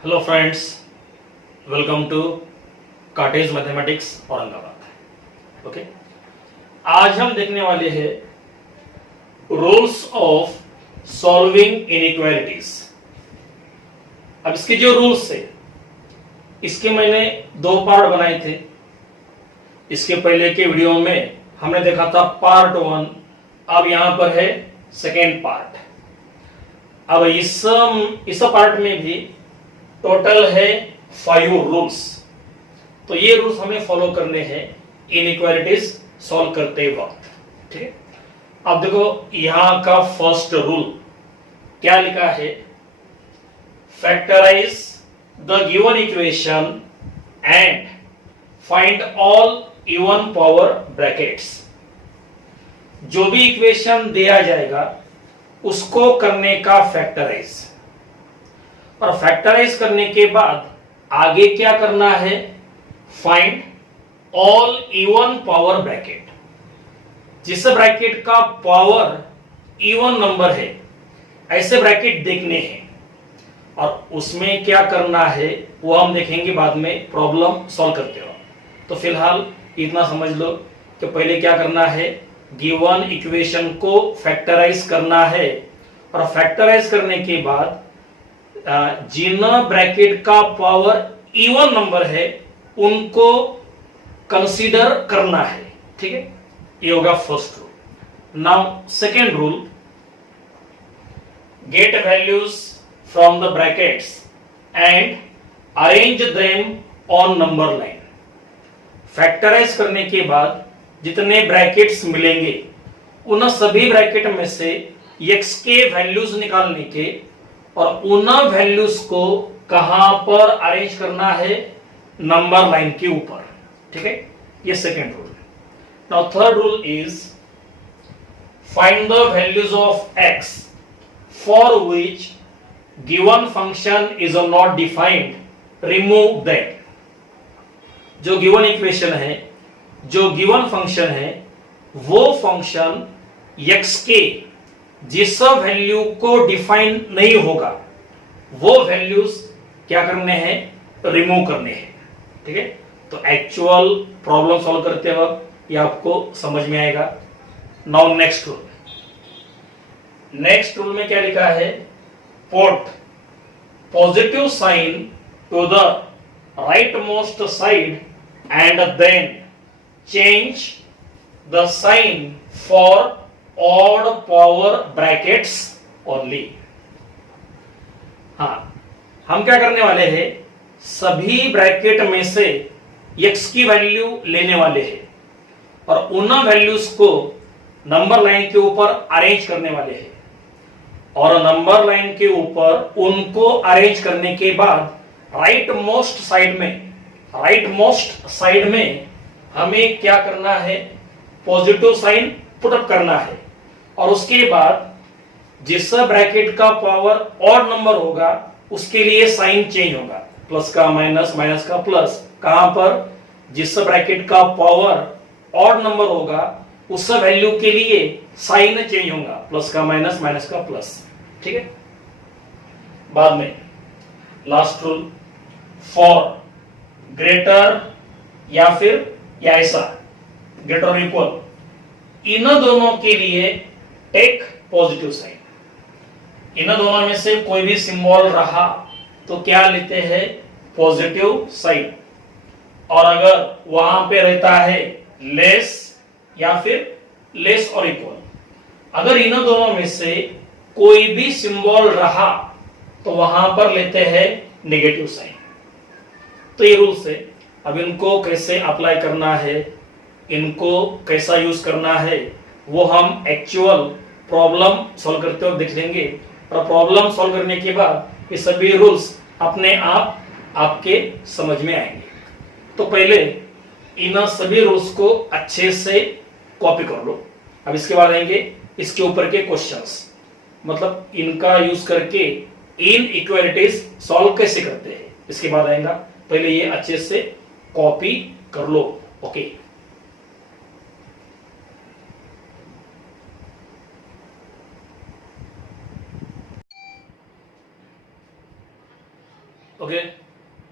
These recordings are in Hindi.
Hello friends, welcome to cottage mathematics Aurangabad. Okay, आज हम देखने वाले हैं रूल्स ऑफ सॉल्विंग इनइक्वालिटीज। अब इसके जो रूल्स है, इसके मैंने दो पार्ट बनाए थे। इसके पहले के वीडियो में हमने देखा था पार्ट 1, अब यहां पर है सेकेंड पार्ट। अब इस पार्ट में भी टोटल है 5 रूल्स। तो ये रूल्स हमें फॉलो करने हैं इनइक्वालिटीज सॉल्व करते वक्त। ठीक है, अब देखो यहां का फर्स्ट रूल क्या लिखा है, factorise the given equation and find all even power brackets. जो भी इक्वेशन दिया जाएगा उसको करने का फैक्टराइज, और फैक्टराइज करने के बाद आगे क्या करना है, find all even power bracket. जिस ब्रैकेट का पावर इवन नंबर है ऐसे ब्रैकेट देखने हैं, और उसमें क्या करना है वो हम देखेंगे बाद में प्रॉब्लम सॉल्व करते हो। तो फिलहाल इतना समझ लो कि पहले क्या करना है, गिवन इक्वेशन को फैक्टराइज करना है, और फैक्टराइज करने के बाद जिन ब्रैकेट का पावर इवन नंबर है उनको कंसीडर करना है। ठीक है, ये होगा first rule. Now second rule, get values from the brackets and arrange them on number line. Factorise करने के बाद जितने ब्रैकेट्स मिलेंगे उन सभी ब्रैकेट में से x के वैल्यूज निकालने के, और उन वैल्यूज को कहां पर अरेंज करना है, नंबर लाइन के ऊपर। ठीक है, ये सेकेंड रूल है। Now third rule is find the values of x for which given function is not defined, remove that. जो गिवन इक्वेशन है, जो गिवन फंक्शन है, वो फंक्शन x के जिस वैल्यू को डिफाइन नहीं होगा वो वैल्यूज क्या करने हैं, रिमूव करने हैं। ठीक है, तो एक्चुअल प्रॉब्लम सॉल्व करते वक्त ये आपको समझ में आएगा। Now next rule, next rule में क्या लिखा है, put positive sign to the right most side and then change the sign for odd power brackets only. हाँ, हम क्या करने वाले हैं, सभी ब्रैकेट में से x की वैल्यू लेने वाले हैं और उन वैल्यूज को नंबर लाइन के ऊपर अरेंज करने वाले हैं, और नंबर लाइन के ऊपर उनको अरेंज करने के बाद राइट मोस्ट साइड में हमें क्या करना है, पॉजिटिव साइन पुटअप करना है, और उसके बाद जिस ब्रैकेट का पावर ऑड नंबर होगा उसके लिए साइन चेंज होगा, प्लस का माइनस, माइनस का प्लस। कहां पर, जिस ब्रैकेट का पावर ऑड नंबर होगा उस वैल्यू के लिए साइन चेंज होगा, प्लस का माइनस, माइनस का प्लस। ठीक है, बाद में लास्ट रूल, फॉर ग्रेटर या फिर या ऐसा ग्रेटर और इक्वल, इन दोनों के लिए टेक पॉजिटिव साइन। इन दोनों में से कोई भी सिंबल रहा तो क्या लेते हैं, पॉजिटिव साइन, और अगर वहां पे रहता है लेस या फिर लेस और इक्वल, अगर इन दोनों में से कोई भी सिंबल रहा तो वहां पर लेते हैं नेगेटिव साइन। तो ये रूल्स है। अब इनको कैसे अप्लाई करना है, इनको कैसा यूज करना है, वो हम एक्चुअल प्रॉब्लम सॉल्व करते हुए देख लेंगे, और प्रॉब्लम सॉल्व करने के बाद ये सभी रूल्स अपने आप आपके समझ में आएंगे। तो पहले इन सभी रूल्स को अच्छे से कॉपी कर लो। अब इसके बाद आएंगे इसके ऊपर के क्वेश्चंस, मतलब इनका यूज करके इन इक्वालिटीज सॉल्व कैसे करते हैं, इसके बाद आएगा। पहले ये अच्छे से कॉपी कर लो। Okay, Okay.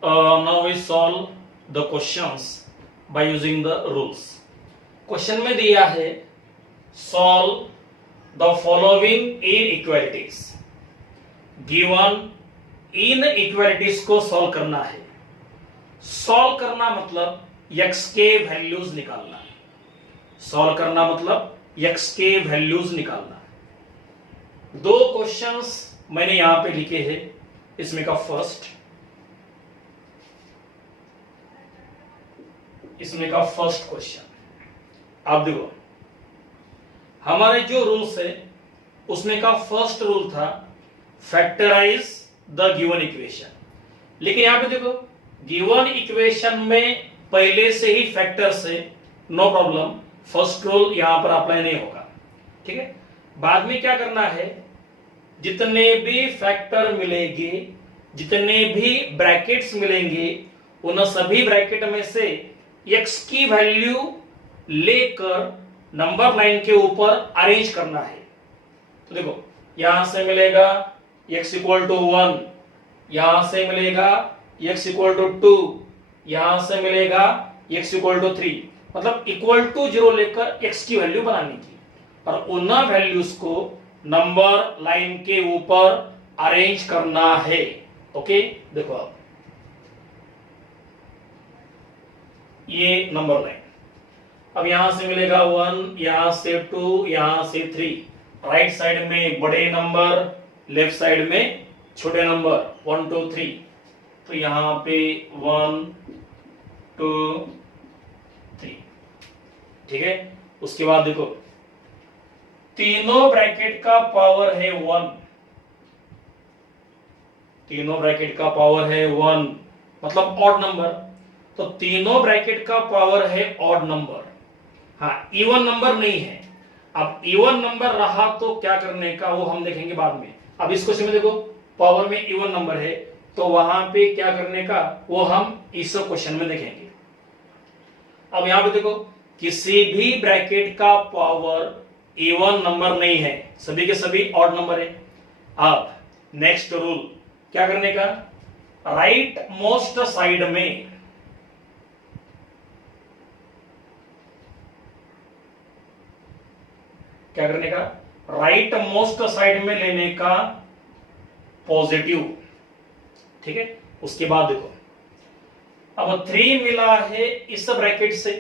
Now we solve the questions by using the rules. Question में दिया है solve the following inequalities. Given inequalities को solve करना है. solve करना मतलब x के वैल्यूज निकालना. solve करना मतलब x के वैल्यूज निकालना. दो क्वेश्चंस मैंने यहां पे लिखे हैं. इसमें का फर्स्ट क्वेश्चन आप देखो, हमारे जो रूल्स है उसमें का फर्स्ट रूल था फैक्टराइज द गिवन इक्वेशन. लेकिन यहां पे देखो गिवन इक्वेशन में पहले से ही फैक्टर्स है, नो प्रॉब्लम, फर्स्ट रूल यहां पर अप्लाई नहीं होगा. ठीक है. बाद में क्या करना है, जितने भी फैक्टर मिलेंगे, जितने भी ब्रैकेट्स मिलेंगे, उन सभी ब्रैकेट में से x की वैल्यू लेकर नंबर लाइन के ऊपर अरेंज करना है. तो देखो यहां से मिलेगा x इक्वल टू 1, यहां से मिलेगा x इक्वल टू 2, यहां से मिलेगा x इक्वल टू 3. मतलब इक्वल टू 0 लेकर x की वैल्यू बनानी थी और उन वैल्यूज को नंबर लाइन के ऊपर अरेंज करना है. ओके. देखो आप ये नंबर लाइन, अब यहां से मिलेगा 1, यहां से 2, यहां से 3. राइट साइड में बड़े नंबर, लेफ्ट साइड में छोटे नंबर 1 2 3. तो यहां पे 1 2 3. ठीक है. उसके बाद देखो तीनों ब्रैकेट का पावर है 1, तीनों ब्रैकेट का पावर है 1 मतलब ऑड नंबर. तो तीनों ब्रैकेट का पावर है ऑड नंबर. हाँ, इवन नंबर नहीं है. अब इवन नंबर रहा तो क्या करने का वो हम देखेंगे बाद में. अब इस क्वेश्चन में देखो पावर में इवन नंबर है तो वहां पे क्या करने का वो हम इस क्वेश्चन में देखेंगे. अब यहां पे देखो किसी भी ब्रैकेट का पावर इवन नंबर नहीं है, सभी के सभी ऑड नंबर है. अब नेक्स्ट रूल क्या करने का, राइट मोस्ट साइड में क्या करने का, राइट मोस्ट साइड में लेने का पॉजिटिव. ठीक है. उसके बाद देखो अब 3 मिला है इस ब्रैकेट से,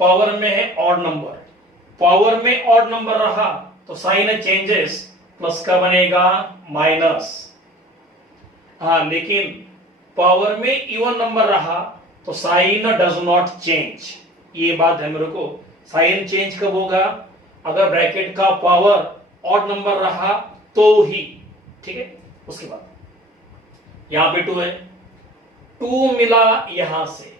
पावर में है ऑड नंबर. पावर में ऑड नंबर रहा तो साइन चेंजेस, प्लस का बनेगा माइनस. हाँ, लेकिन पावर में इवन नंबर रहा तो साइन डज नॉट चेंज. ये बात है मेरे को. साइन चेंज कब होगा, अगर ब्रैकेट का पावर ऑड नंबर रहा तो ही. ठीक है. उसके बाद यहां पे 2 है, 2 मिला यहां से.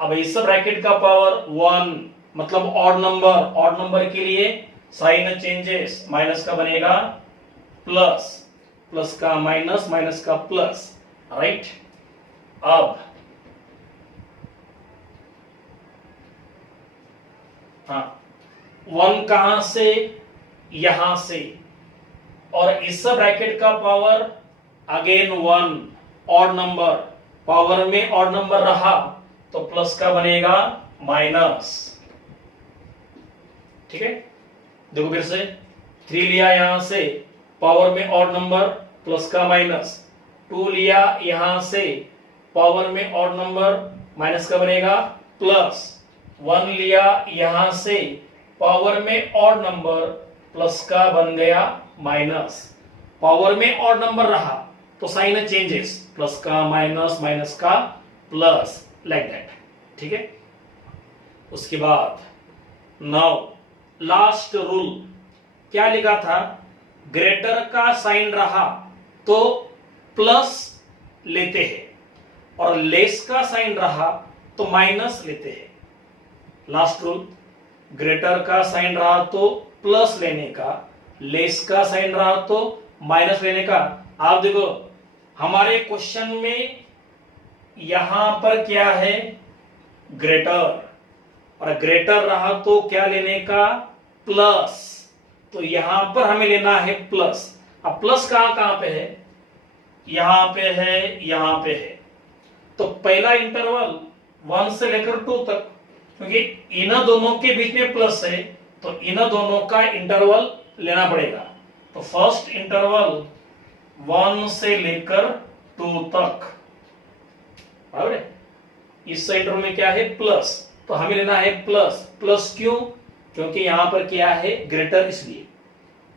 अब इस ब्रैकेट का पावर 1 मतलब ऑड नंबर, ऑड नंबर के लिए साइन चेंजेस, माइनस का बनेगा प्लस, प्लस का माइनस, माइनस का प्लस. राइट. अब हाँ, 1 कहां से, यहां से, और इस ब्रैकेट का power again 1 odd number, power में ऑड नंबर रहा तो प्लस का बनेगा माइनस. ठीक है. देखो फिर से 3 लिया यहां से, पावर में ऑड नंबर, प्लस का माइनस. 2 लिया यहां से, पावर में ऑड नंबर, माइनस का बनेगा प्लस. 1 लिया यहां से, पावर में ऑड नंबर, प्लस का बन गया माइनस. पावर में ऑड नंबर रहा तो साइन चेंजेस, प्लस का माइनस, माइनस का प्लस, लाइक दैट. ठीक है. उसके बाद नाउ लास्ट रूल क्या लिखा था, ग्रेटर का साइन रहा तो प्लस लेते हैं और लेस का साइन रहा तो माइनस लेते हैं. लास्ट रूल, ग्रेटर का साइन रहा तो प्लस लेने का, लेस का साइन रहा तो माइनस लेने का. आप देखो हमारे क्वेश्चन में यहां पर क्या है, ग्रेटर, और ग्रेटर रहा तो क्या लेने का, प्लस. तो यहां पर हमें लेना है प्लस. अब प्लस कहां कहां पे है, यहां पे है, यहां पे है। तो पहला इंटरवल 1 से लेकर 2 तक, क्योंकि इन दोनों के बीच में प्लस है तो इन दोनों का इंटरवल लेना पड़ेगा। तो फर्स्ट इंटरवल 1 से लेकर 2 तक, बराबर है। इस इंटरवल में क्या है, प्लस, तो हमें लेना है प्लस। प्लस क्यों, क्योंकि यहां पर क्या है, ग्रेटर, इसलिए।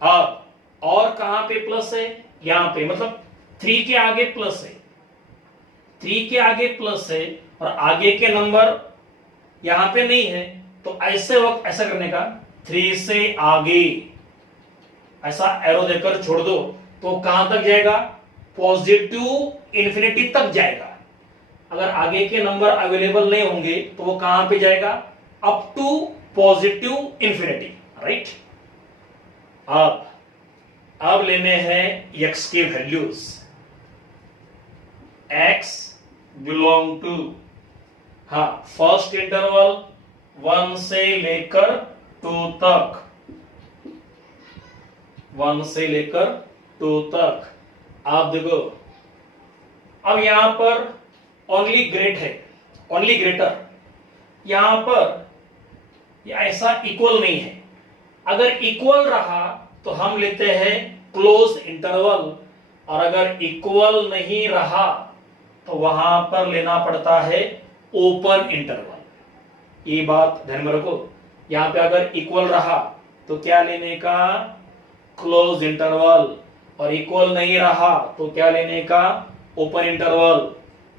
अब और कहां पे प्लस है, यहां पे, मतलब 3 के आगे प्लस है, 3 के आगे प्लस है और आगे के नंबर यहां पे नहीं है। तो ऐसे वक्त ऐसा करने का, 3 से आगे ऐसा एरो देकर छोड़ दो, तो कहां तक जाएगा, पॉजिटिव इंफिनिटी तक जाएगा। अगर आगे के नंबर अवेलेबल नहीं होंगे तो वो कहां पे जाएगा, up to positive infinity, right. अब लेने हैं x के वैल्यूज। x बिलोंग टू, हाँ, फर्स्ट इंटरवल 1 से लेकर 2 तक, 1 से लेकर 2 तक। आप देखो, अब यहां पर ओनली ग्रेट है, ओनली ग्रेटर, यहां पर ऐसा इक्वल नहीं है। अगर इक्वल रहा तो हम लेते हैं क्लोज इंटरवल, और अगर इक्वल नहीं रहा तो वहां पर लेना पड़ता है ओपन इंटरवल। ये बात ध्यान में रखो, यहां पे अगर इक्वल रहा तो क्या लेने का, क्लोज इंटरवल, और इक्वल नहीं रहा तो क्या लेने का, ओपन इंटरवल।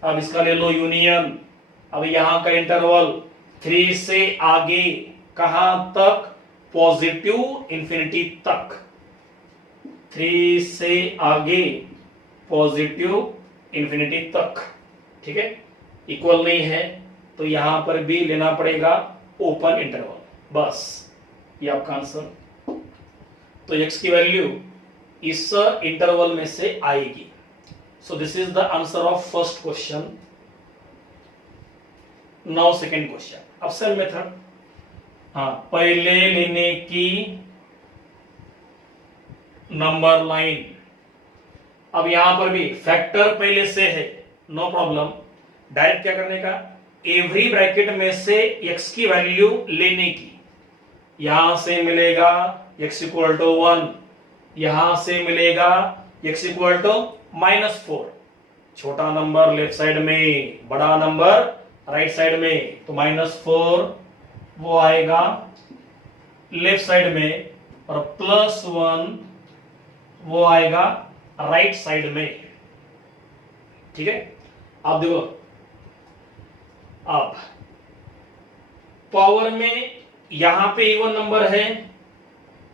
अब इसका ले लो यूनियन। अब यहां का इंटरवल 3 से आगे कहां तक, पॉजिटिव इंफिनिटी तक, 3 से आगे पॉजिटिव इंफिनिटी तक, ठीक है। इक्वल नहीं है तो यहां पर भी लेना पड़ेगा ओपन इंटरवल, बस ये आपका आंसर। तो x की वैल्यू इस इंटरवल में से आएगी। So this is the answer of first question. Now second question, upsell method. हाँ, पहले लेने की नंबर लाइन। अब यहां पर भी फैक्टर पहले से है, नो प्रॉब्लम। डायरेक्ट क्या करने का, एवरी ब्रैकेट में से x की वैल्यू लेने की। यहां से मिलेगा x इक्वल टू 1, यहां से मिलेगा x इक्वल टू -4। छोटा नंबर लेफ्ट साइड में, बड़ा नंबर राइट साइड में, तो -4 वो आएगा लेफ्ट साइड में, और +1 वो आएगा राइट साइड में, ठीक है। आप देखो, अब पावर में यहां पे इवन नंबर है,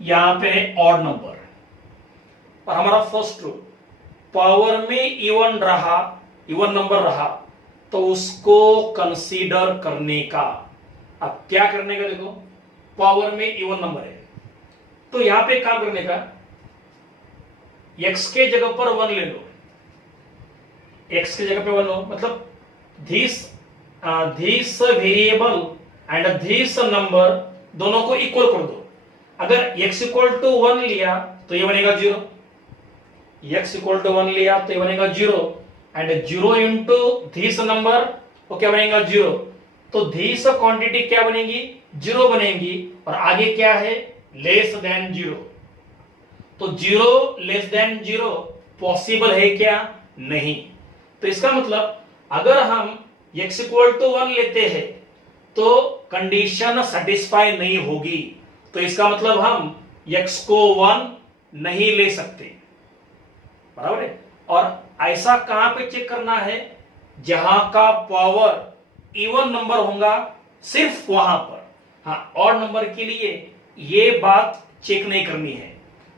यहां पे है ऑड नंबर, और हमारा फर्स्ट रूल, पावर में इवन रहा, इवन नंबर रहा तो उसको कंसीडर करने का। अब क्या करने का, देखो पावर में इवन नंबर है तो यहां पे काम करने का, x के जगह पर 1 ले लो, x के जगह पे 1 लो, मतलब this variable and this number दोनों को इक्वल कर दो। अगर x इक्वल टू 1 लिया तो ये बनेगा 0, x इक्वल टू 1 लिया तो ये बनेगा 0, एंड 0 इंटू this नंबर वो क्या बनेगा 0। तो this क्वांटिटी क्या बनेगी, 0 बनेगी, और आगे क्या है, लेस देन 0। तो 0 लेस देन 0 पॉसिबल है क्या, नहीं। तो इसका मतलब अगर हम x इक्वल टू 1 लेते हैं तो कंडीशन सेटिस्फाई नहीं होगी, तो इसका मतलब हम x को 1 नहीं ले सकते, बराबर है। और ऐसा कहां पे चेक करना है, जहां का पावर इवन नंबर होगा सिर्फ वहां पर। हाँ, ऑड नंबर के लिए ये बात चेक नहीं करनी है।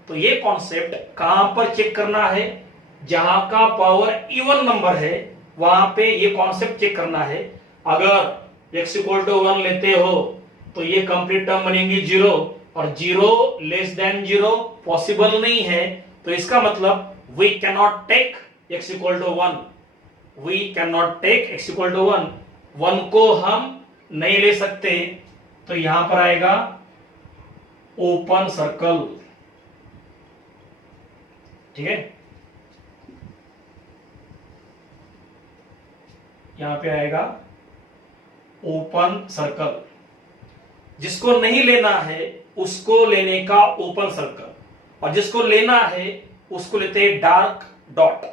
तो ये कॉन्सेप्ट कहां पर चेक करना है, जहां का पावर इवन नंबर है वहां पे ये कॉन्सेप्ट चेक करना है। अगर x इक्वल टू 1 लेते हो तो ये कंप्लीट टर्म बनेंगी 0, और 0 लेस देन 0 पॉसिबल नहीं है, तो इसका मतलब we cannot take x equal to 1, we cannot take x equal to 1, 1 को हम नहीं ले सकते। तो यहां पर आएगा ओपन सर्कल, ठीक है। यहां पे आएगा ओपन सर्कल। जिसको नहीं लेना है उसको लेने का ओपन सर्कल, और जिसको लेना है उसको लेते हैं डार्क डॉट।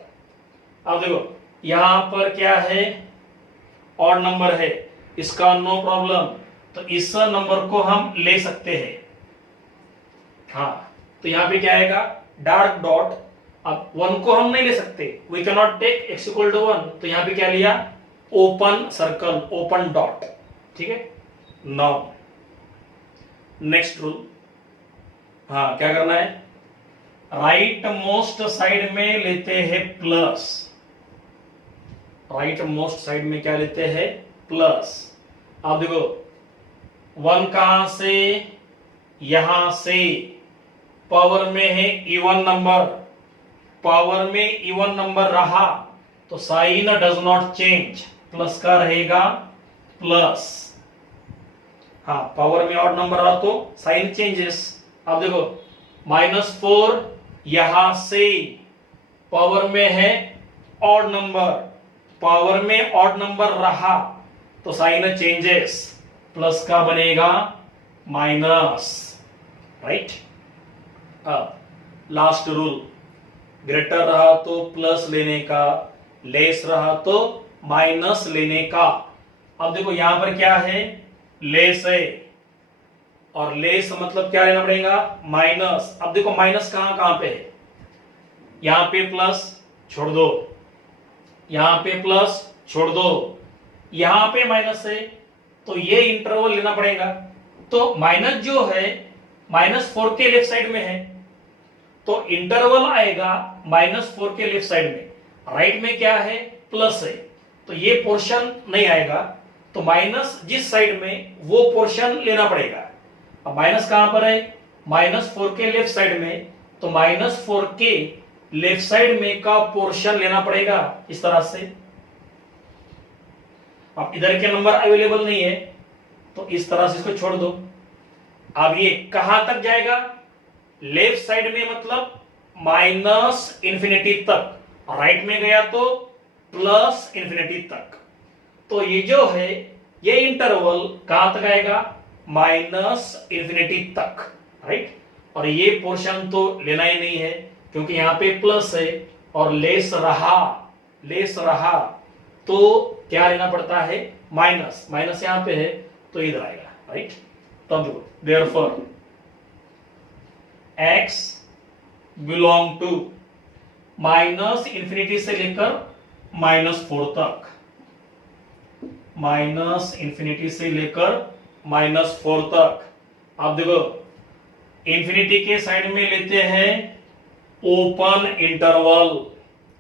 अब देखो यहां पर क्या है, ऑड नंबर है, इसका नो प्रॉब्लम, तो इस नंबर को हम ले सकते हैं। हाँ, तो यहां पे क्या आएगा, डार्क डॉट। अब 1 को हम नहीं ले सकते, we can not take x equal to 1, तो यहां पे क्या लिया, ओपन सर्कल, ओपन डॉट। ठीक है, नाउ नेक्स्ट रूल, हाँ क्या करना है, राइट मोस्ट साइड में लेते हैं प्लस। राइट मोस्ट साइड में क्या लेते हैं, प्लस। आप देखो 1 कहां से, यहां से, पावर में है इवन नंबर, पावर में इवन नंबर रहा तो sign does not change, plus का रहेगा प्लस। हाँ, पावर में ऑड नंबर रहा तो साइन चेंजेस। अब देखो -4 यहां से, पावर में है ऑड नंबर, पावर में ऑड नंबर रहा तो साइन चेंजेस, प्लस का बनेगा माइनस। राइट, अब लास्ट रूल, ग्रेटर रहा तो प्लस लेने का, लेस रहा तो माइनस लेने का। अब देखो यहां पर क्या है, लेस है, और लेस मतलब क्या लेना पड़ेगा, माइनस। अब देखो माइनस कहां कहां पे है, यहां पे प्लस छोड़ दो, यहां पे प्लस छोड़ दो, यहां पे माइनस है, तो ये इंटरवल लेना पड़ेगा। तो माइनस जो है -4 के लेफ्ट साइड में है, तो इंटरवल आएगा -4 के लेफ्ट साइड में। राइट में क्या है, प्लस है, तो ये पोर्शन नहीं आएगा, तो माइनस जिस साइड में वो पोर्शन लेना पड़ेगा। अब माइनस कहां पर है, -4 के लेफ्ट साइड में, तो -4 के लेफ्ट साइड में का पोर्शन लेना पड़ेगा इस तरह से। अब इधर के नंबर अवेलेबल नहीं है तो इस तरह से इसको छोड़ दो। अब ये कहां तक जाएगा, लेफ्ट साइड में मतलब -इंफिनिटी तक, राइट में गया तो +इंफिनिटी तक। तो ये जो है ये इंटरवल कहां तक आएगा, -इंफिनिटी तक। राइट, और ये पोर्शन तो लेना ही नहीं है क्योंकि यहां पे प्लस है और लेस रहा तो क्या लेना पड़ता है, माइनस। माइनस यहां पे है तो इधर आएगा। राइट, तब therefore x belong to -minus infinity से लेकर -4 तक, -इंफिनिटी से लेकर -4 तक। अब देखो इंफिनिटी के साइड में लेते हैं ओपन इंटरवल।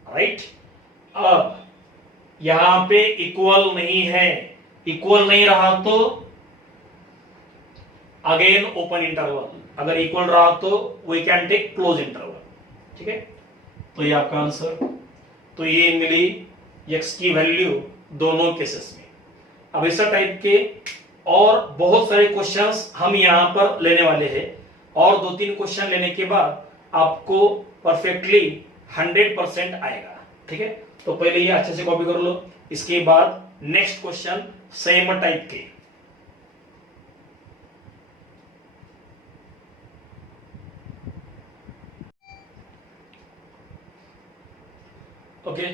राइट, अब यहां पे इक्वल नहीं है, इक्वल नहीं रहा तो अगेन ओपन इंटरवल, अगर इक्वल रहा तो we can take close interval. ठीक है, तो ये आपका आंसर, तो ये मिली x की वैल्यू दोनों केसेस में। अब इस टाइप के और बहुत सारे क्वेश्चंस हम यहां पर लेने वाले हैं, और 2-3 क्वेश्चन लेने के बाद आपको परफेक्टली 100% आएगा। ठीक है, तो पहले ये अच्छे से कॉपी कर लो, इसके बाद नेक्स्ट क्वेश्चन सेम टाइप के। ओके,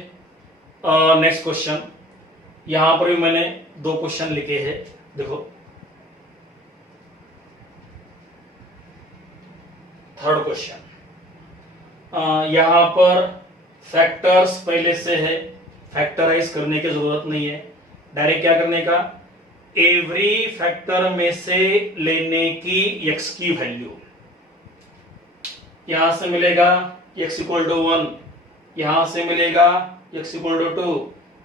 नेक्स्ट क्वेश्चन, यहां पर भी मैंने 2 क्वेश्चन लिखे हैं। देखो थर्ड क्वेश्चन, यहां पर फैक्टर्स पहले से है, फैक्टराइज करने की जरूरत नहीं है, डायरेक्ट क्या करने का, एवरी फैक्टर में से लेने की x की वैल्यू। यहां से मिलेगा x इक्वल टू 1, यहां से मिलेगा x इक्वल टू 2,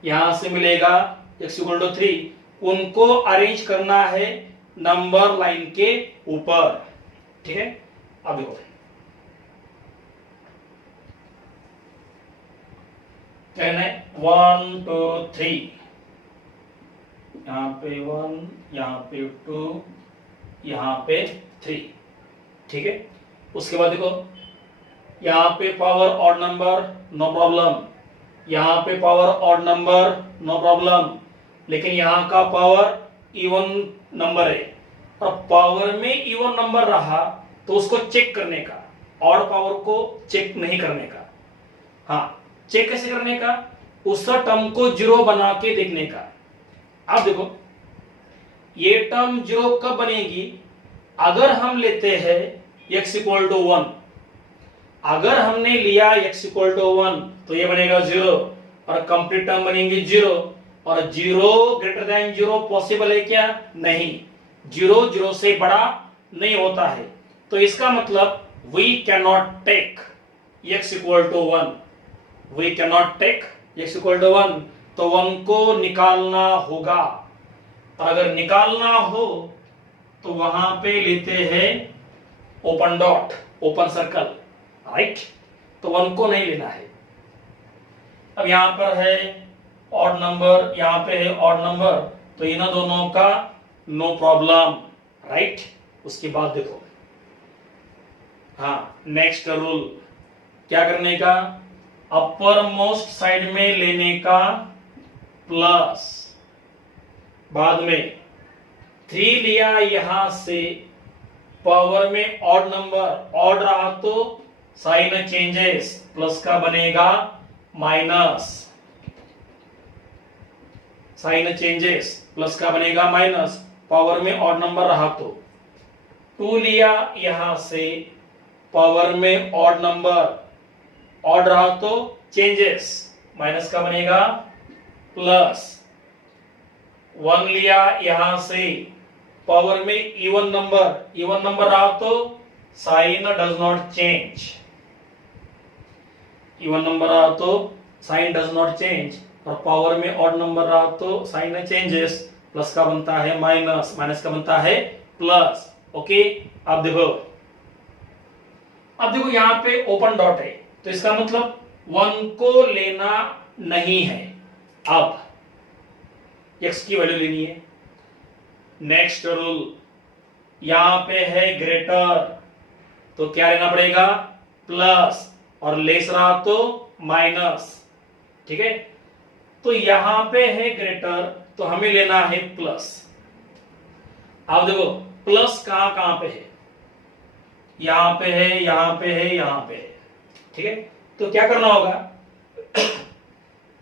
यहां से मिलेगा x इक्वल टू 3, उनको अरेंज करना है नंबर लाइन के ऊपर। ठीक है, अब देखो कहना है 1 2 3, यहां पे 1, यहां पे 2, यहां पे 3। ठीक है, उसके बाद देखो यहां पे power odd number no problem, यहां पे power odd number no problem, लेकिन यहां का पावर इवन नंबर है, और पावर में इवन नंबर रहा तो उसको चेक करने का, और पावर को चेक नहीं करने का। हाँ, चेक कैसे करने का? उस टर्म को जीरो बना के देखने का। अब देखो, ये टर्म जीरो कब बनेगी? अगर हम लेते हैं x इक्वल टू 1, अगर हमने लिया x इक्वल टू 1 तो ये बनेगा 0, और कंप्लीट टर्म बनेंगे 0, और 0 ग्रेटर देन 0 पॉसिबल है क्या? नहीं, 0 0 से बड़ा नहीं होता है। तो इसका मतलब we cannot take x equal to 1, we cannot take x equal to 1, तो 1 को निकालना होगा। और अगर निकालना हो तो वहां पे लेते हैं open dot, open circle, right? तो 1 को नहीं लेना है। अब यहां पर है ऑड नंबर, यहां पे है ऑड नंबर, तो इन दोनों का नो प्रॉब्लम, राइट? उसके बाद देखो, हाँ, नेक्स्ट रूल क्या करने का? अपर मोस्ट साइड में लेने का प्लस, बाद में 3 लिया यहां से, पावर में ऑड नंबर, ऑड रहा तो साइन चेंजेस, प्लस का बनेगा माइनस, साइन चेंजेस, प्लस का बनेगा माइनस, पावर में ऑड नंबर रहा तो 2 लिया यहां से, पावर में ऑड नंबर, ऑड रहा तो चेंजेस, माइनस का बनेगा प्लस, 1 लिया यहां से, पावर में इवन नंबर रहा तो sign does not change, even number रहा तो साइन डज नॉट चेंज, और पावर में ऑड नंबर रहा तो साइन चेंजेस, प्लस का बनता है माइनस, माइनस का बनता है प्लस। ओके, अब देखो यहां पे ओपन डॉट है, तो इसका मतलब 1 को लेना नहीं है, अब x की वैल्यू लेनी है। नेक्स्ट रूल, यहां पे है ग्रेटर, तो क्या लेना पड़ेगा? प्लस, और लेस रहा तो माइनस, ठीक है? तो यहां पे है ग्रेटर, तो हमें लेना है प्लस। अब देखो प्लस कहां कहां पे है? यहां पे है, यहां पे है, यहां पे है, ठीक है? तो क्या करना होगा?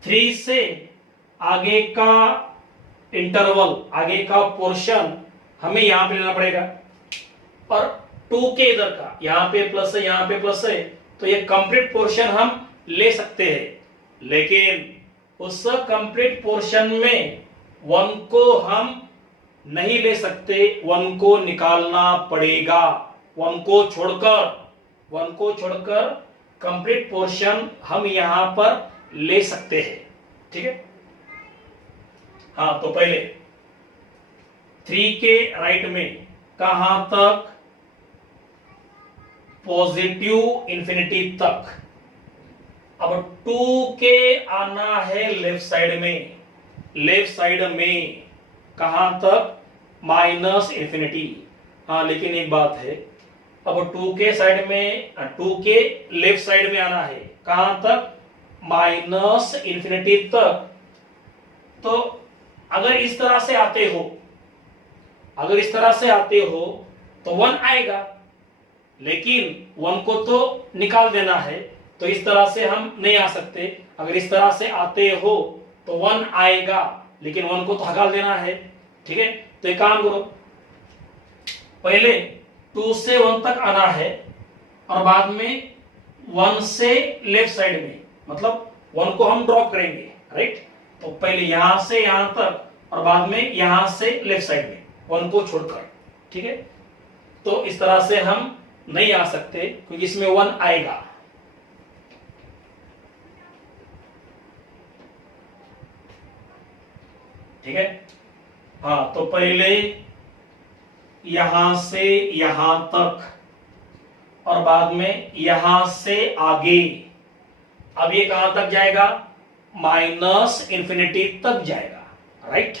3 से आगे का इंटरवल, आगे का पोर्शन हमें यहां पे लेना पड़ेगा, और 2 के इधर का, यहां पे प्लस है, यहां पे प्लस है, तो ये कंप्लीट पोर्शन हम ले सकते हैं, लेकिन उस कंप्लीट पोर्शन में 1 को हम नहीं ले सकते, 1 को निकालना पड़ेगा। 1 को छोड़कर कंप्लीट पोर्शन हम यहां पर ले सकते हैं, ठीक है? हाँ, तो पहले 3 के राइट में कहां तक? पॉजिटिव इंफिनिटी तक। अब 2 के आना है लेफ्ट साइड में कहां तक? Minus infinity. हाँ, लेकिन एक बात है, अब 2 के साइड में, 2 के लेफ्ट साइड में आना है कहां तक? माइनस इंफिनिटी तक। तो अगर इस तरह से आते हो तो 1 आएगा, लेकिन 1 को तो निकाल देना है, तो इस तरह से हम नहीं आ सकते। अगर इस तरह से आते हो तो 1 आएगा, लेकिन 1 को तो हटा देना है, ठीक है? तो एक काम करो, पहले 2 से 1 तक आना है, और बाद में 1 से लेफ्ट साइड में, मतलब 1 को हम ड्रॉप करेंगे, राइट? तो पहले यहां से यहां तक, और बाद में यहां से लेफ्ट साइड में 1 को छोड़कर, ठीक है? तो इस तरह से हम नहीं आ सकते, क्योंकि इसमें 1 आएगा। ठीक है? हाँ, तो पहले यहां से यहां तक, और बाद में यहां से आगे। अब ये कहां तक जाएगा? माइनस इंफिनिटी तक जाएगा, राइट?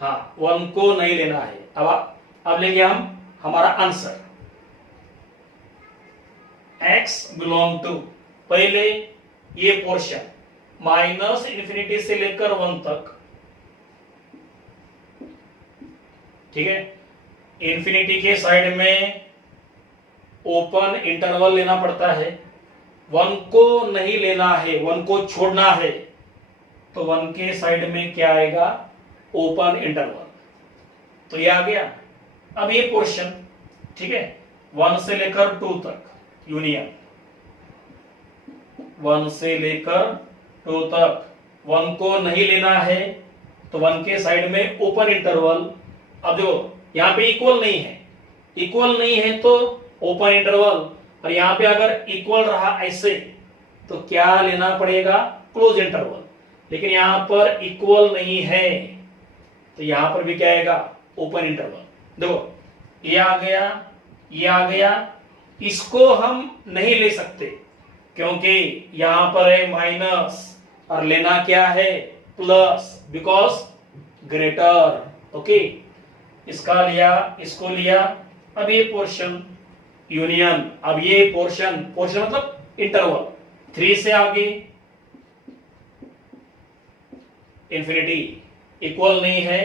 हाँ, 1 को नहीं लेना है। अब लेंगे हम हमारा आंसर, x बिलोंग टू, पहले ये पोर्शन माइनस इंफिनिटी से लेकर 1 तक, ठीक है। इंफिनिटी के साइड में ओपन इंटरवल लेना पड़ता है, 1 को नहीं लेना है, 1 को छोड़ना है, तो 1 के साइड में क्या आएगा, ओपन इंटरवल। तो ये आ गया। अब ये पोर्शन, ठीक है, 1 से लेकर 2 तक यूनियन, 1 से लेकर 2 तक 1 को नहीं लेना है, तो 1 के साइड में ओपन इंटरवल। अब जो यहां पे इक्वल नहीं है, इक्वल नहीं है तो ओपन इंटरवल, और यहां पे अगर इक्वल रहा ऐसे तो क्या लेना पड़ेगा, क्लोज इंटरवल। लेकिन यहां पर इक्वल नहीं है तो यहां पर भी क्या आएगा, ओपन इंटरवल। देखो ये आ गया, ये आ गया, इसको हम नहीं ले सकते क्योंकि यहां पर है माइनस और लेना क्या है, प्लस, बिकॉज ग्रेटर। ओके, इसका लिया, इसको लिया। अब ये पोर्शन यूनियन, अब ये पोर्शन, पोर्शन मतलब इंटरवल 3 से आगे इंफिनिटी, इक्वल नहीं है,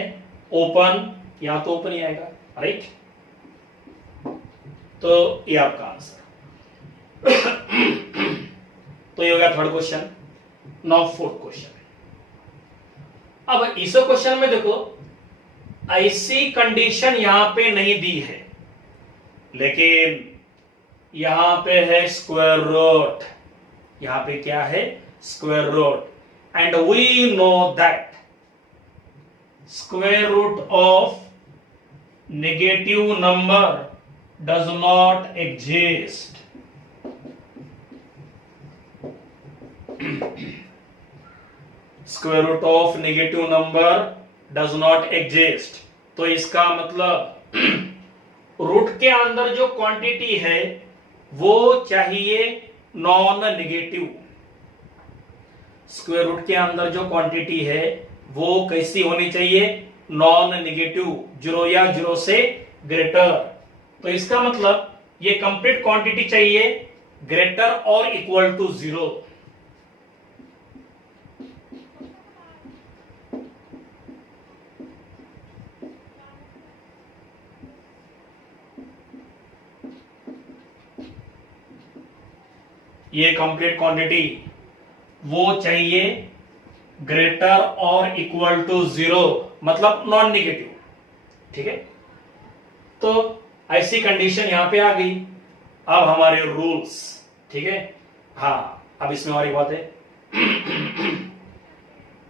ओपन, या तो ओपन ही आएगा, राइट। तो ये आपका आंसर। तो ये हो गया third question. Now fourth question. अब इस क्वेश्चन में देखो ऐसी कंडीशन यहां पे नहीं दी है, लेकिन यहां पे है स्क्वायर रूट, यहां पे क्या है, square root, and we know that square root of negative number does not exist. Square root of negative number does not exist. तो इसका मतलब रूट के अंदर जो क्वांटिटी है वो चाहिए नॉन नेगेटिव। स्क्वायर रूट के अंदर जो क्वांटिटी है वो कैसी होनी चाहिए, नॉन नेगेटिव, 0 या 0 से ग्रेटर। तो इसका मतलब ये कंप्लीट क्वांटिटी चाहिए ग्रेटर और इक्वल टू 0। ये कंप्लीट क्वांटिटी वो चाहिए ग्रेटर और इक्वल टू 0, मतलब नॉन नेगेटिव, ठीक है। तो ऐसी कंडीशन यहां पे आ गई। अब हमारे रूल्स, ठीक है। हाँ, अब इसमें हमारी बात है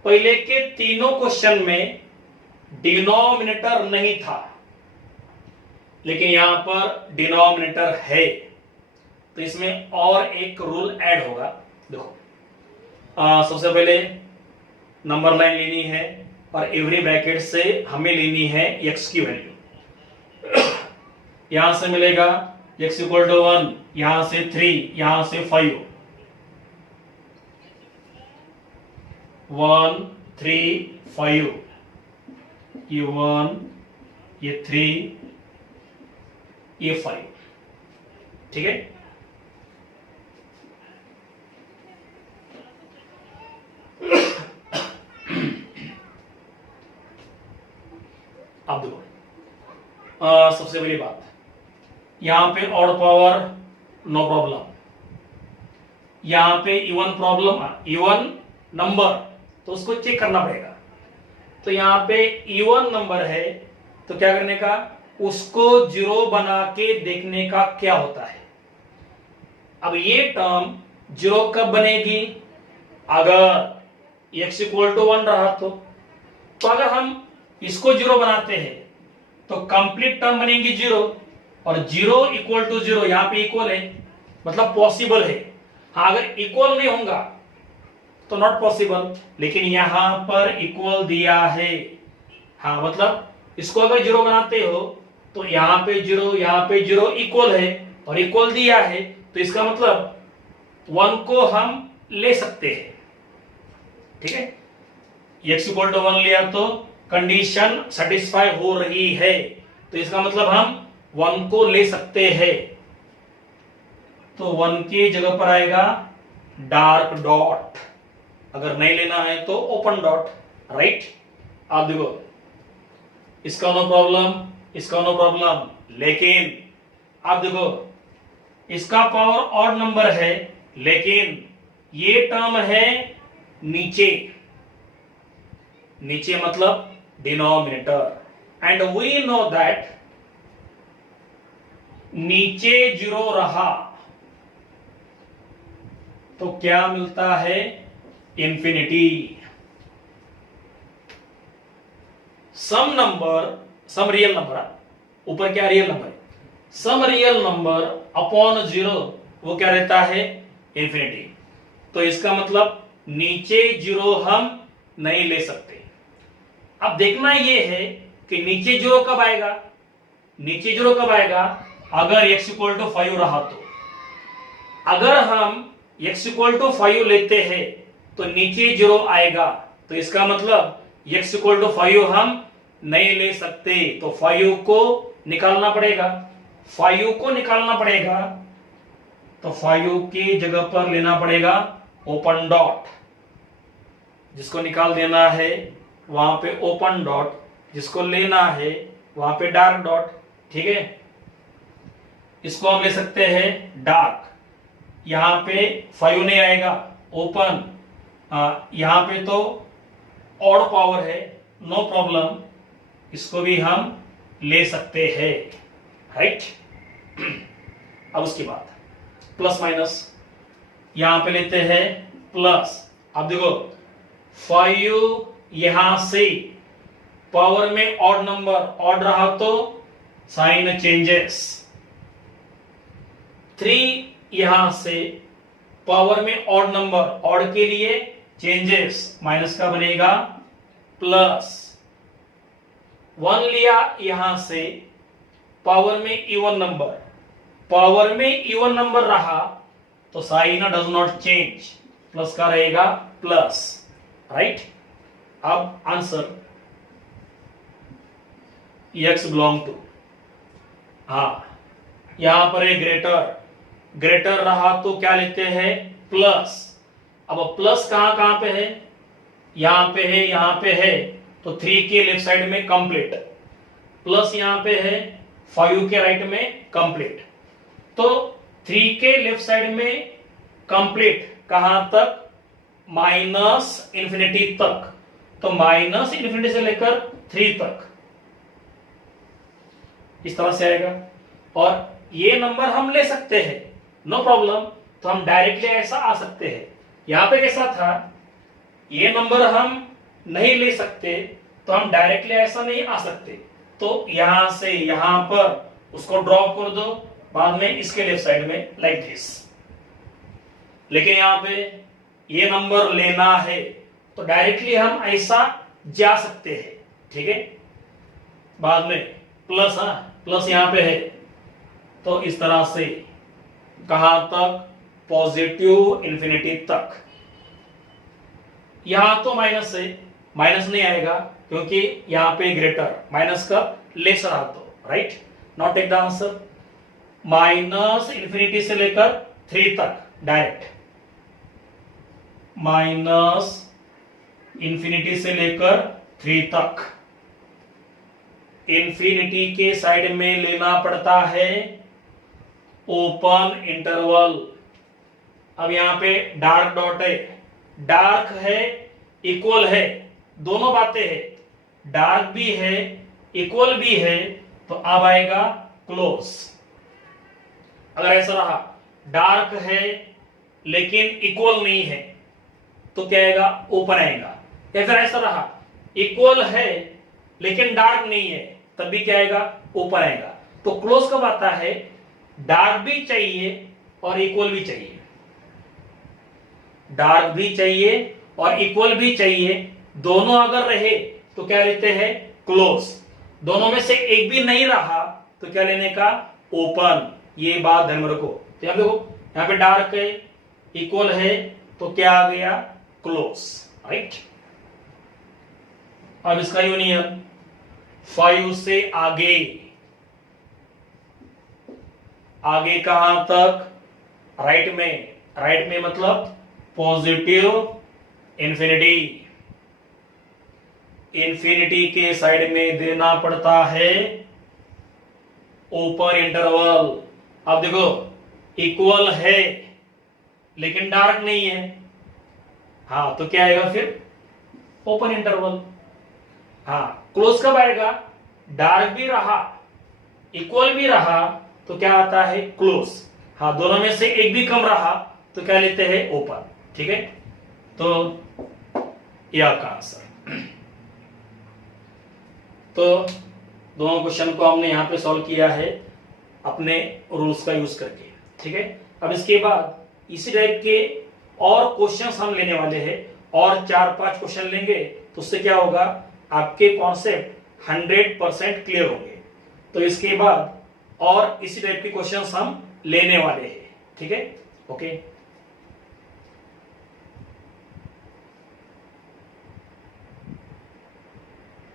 पहले के तीनों क्वेश्चन में डिनोमिनेटर नहीं था, लेकिन यहां पर डिनोमिनेटर है, तो इसमें और एक रूल ऐड होगा। देखो सबसे पहले नंबर लाइन लेनी है और एवरी ब्रैकेट से हमें लेनी है x की वैल्यू। यहां से मिलेगा x इक्वल टू 1, यहां से 3, यहां से 5, 1 3 5, ये 1, ये 3, ये 5, ठीक है। अब देखो सबसे पहली बात, यहां पे ऑड पावर नो प्रॉब्लम, यहां पे इवन प्रॉब्लम, इवन नंबर, तो उसको चेक करना पड़ेगा। तो यहां पे इवन नंबर है तो क्या करने का, उसको 0 बना के देखने का क्या होता है। अब ये टर्म 0 कब बनेगी, अगर x इक्वल टू 1 रहा तो अगर हम इसको 0 बनाते हैं तो कंप्लीट टर्म बनेंगी 0, और 0 इक्वल टू 0, यहां पे इक्वल है मतलब पॉसिबल है। हाँ, अगर इक्वल नहीं होगा तो नॉट पॉसिबल, लेकिन यहां पर इक्वल दिया है। हाँ, मतलब इसको अगर 0 बनाते हो तो यहां पे 0, यहां पे 0, इक्वल है और इक्वल दिया है, तो इसका मतलब 1 को हम ले सकते हैं, ठीक है। x इक्वल टू 1 लिया तो कंडीशन सेटिस्फाई हो रही है, तो इसका मतलब हम 1 को ले सकते हैं। तो 1 की जगह पर आएगा डार्क डॉट, अगर नहीं लेना है तो ओपन डॉट, राइट। आप देखो इसका नो प्रॉब्लम, इसका नो प्रॉब्लम। लेकिन आप देखो इसका पावर ऑड नंबर है, लेकिन ये टर्म है नीचे, नीचे मतलब denominator, and we know that नीचे 0 रहा तो क्या मिलता है, infinity. Some number, some real number, ऊपर क्या रियल नंबर है, सम रियल नंबर अपॉन 0 वो क्या रहता है, इंफिनिटी। तो इसका मतलब नीचे 0 हम नहीं ले सकते। अब देखना यह है कि नीचे 0 कब आएगा, नीचे 0 कब आएगा, अगर x इक्वल टू 5 रहा तो। अगर हम x इक्वल टू 5 लेते हैं तो नीचे 0 आएगा, तो इसका मतलब x इक्वल टू 5 हम नहीं ले सकते, तो 5 को निकालना पड़ेगा, 5 को निकालना पड़ेगा। तो 5 की जगह पर लेना पड़ेगा ओपन डॉट, जिसको निकाल देना है वहां पे ओपन डॉट, जिसको लेना है वहां पे डार्क डॉट। ठीक है, इसको हम ले सकते हैं डार्क, यहां पे 5 नहीं आएगा, ओपन, यहां पे तो ऑड पावर है, नो प्रॉब्लम, इसको भी हम ले सकते हैं, राइट। अब उसके बाद प्लस माइनस, यहां पे लेते हैं प्लस। अब देखो 5 यहां से पावर में ऑड नंबर, ऑड रहा तो साइन चेंजेस, 3 यहां से पावर में ऑड नंबर, ऑड के लिए चेंजेस, माइनस का बनेगा प्लस। 1 लिया यहां से पावर में इवन नंबर, पावर में इवन नंबर रहा तो sign does not change, plus का रहेगा प्लस, राइट। अब आंसर x बिलोंग टू, हाँ यहां पर है ग्रेटर, ग्रेटर रहा तो क्या लेते हैं, प्लस। अब प्लस कहां कहां पे है, यहां पे है, यहां पे है, तो 3 के लेफ्ट साइड में कंप्लीट, प्लस यहां पे है 5 के राइट में कंप्लीट। तो 3 के लेफ्ट साइड में कंप्लीट कहां तक, माइनस इंफिनिटी तक, तो माइनस इंफिनिटी से लेकर 3 तक इस तरह से आएगा। और ये नंबर हम ले सकते हैं, नो प्रॉब्लम, तो हम डायरेक्टली ऐसा आ सकते हैं। यहां पे कैसा था, ये नंबर हम नहीं ले सकते तो हम डायरेक्टली ऐसा नहीं आ सकते, तो यहां से यहां पर उसको ड्रॉप कर दो, बाद में इसके लेफ्ट साइड में लाइक दिस। लेकिन यहां पे ये नंबर लेना है तो डायरेक्टली हम ऐसा जा सकते हैं, ठीक है। बाद में प्लस, प्लस यहां पे है, तो इस तरह से कहां तक, पॉजिटिव इंफिनिटी तक। यहां तो माइनस है, माइनस नहीं आएगा क्योंकि यहां पे ग्रेटर, माइनस का लेसर आ तो, right. Not take the answer, minus infinity से लेकर 3 तक डायरेक्ट, माइनस इंफिनिटी से लेकर 3 तक, इंफिनिटी के साइड में लेना पड़ता है ओपन इंटरवल। अब यहां पे डार्क डॉट है, डार्क है, इक्वल है, दोनों बातें है, डार्क भी है इक्वल भी है, तो अब आएगा क्लोज। अगर ऐसा रहा डार्क है लेकिन इक्वल नहीं है तो क्या आएगा, ओपन आएगा। या फिर ऐसा रहा इक्वल है लेकिन डार्क नहीं है, तब भी क्या आएगा, ओपन आएगा। तो क्लोज कब आता है, डार्क भी चाहिए और इक्वल भी चाहिए, डार्क भी चाहिए और इक्वल भी चाहिए, दोनों अगर रहे तो क्या लेते हैं, क्लोज। दोनों में से एक भी नहीं रहा तो क्या लेने का, ओपन। ये बात ध्यान में रखो। तो यहां देखो, यहां पे डार्क है, इक्वल है, तो क्या आ गया, क्लोज, राइट। अब इसका यूनियन 5 से आगे, आगे कहां तक, राइट में, राइट में मतलब पॉजिटिव इंफिनिटी, इंफिनिटी के साइड में देना पड़ता है ओपन इंटरवल। अब देखो इक्वल है लेकिन डार्क नहीं है, हाँ तो क्या आएगा फिर ओपन इंटरवल। हाँ क्लोज कब आएगा, डार्क भी रहा इक्वल भी रहा तो क्या आता है क्लोज। हाँ दोनों में से एक भी कम रहा तो क्या लेते हैं ओपन। ठीक है, तो ये आपका आंसर। तो दोनों क्वेश्चन को हमने यहां पे सॉल्व किया है अपने रूल्स का यूज करके। ठीक है, अब इसके बाद इसी टाइप के और क्वेश्चंस हम लेने वाले हैं और 4-5 क्वेश्चन लेंगे तो उससे क्या होगा आपके कॉन्सेप्ट 100% क्लियर होंगे। तो इसके बाद और इसी टाइप के क्वेश्चंस हम लेने वाले हैं। ठीक है, ओके।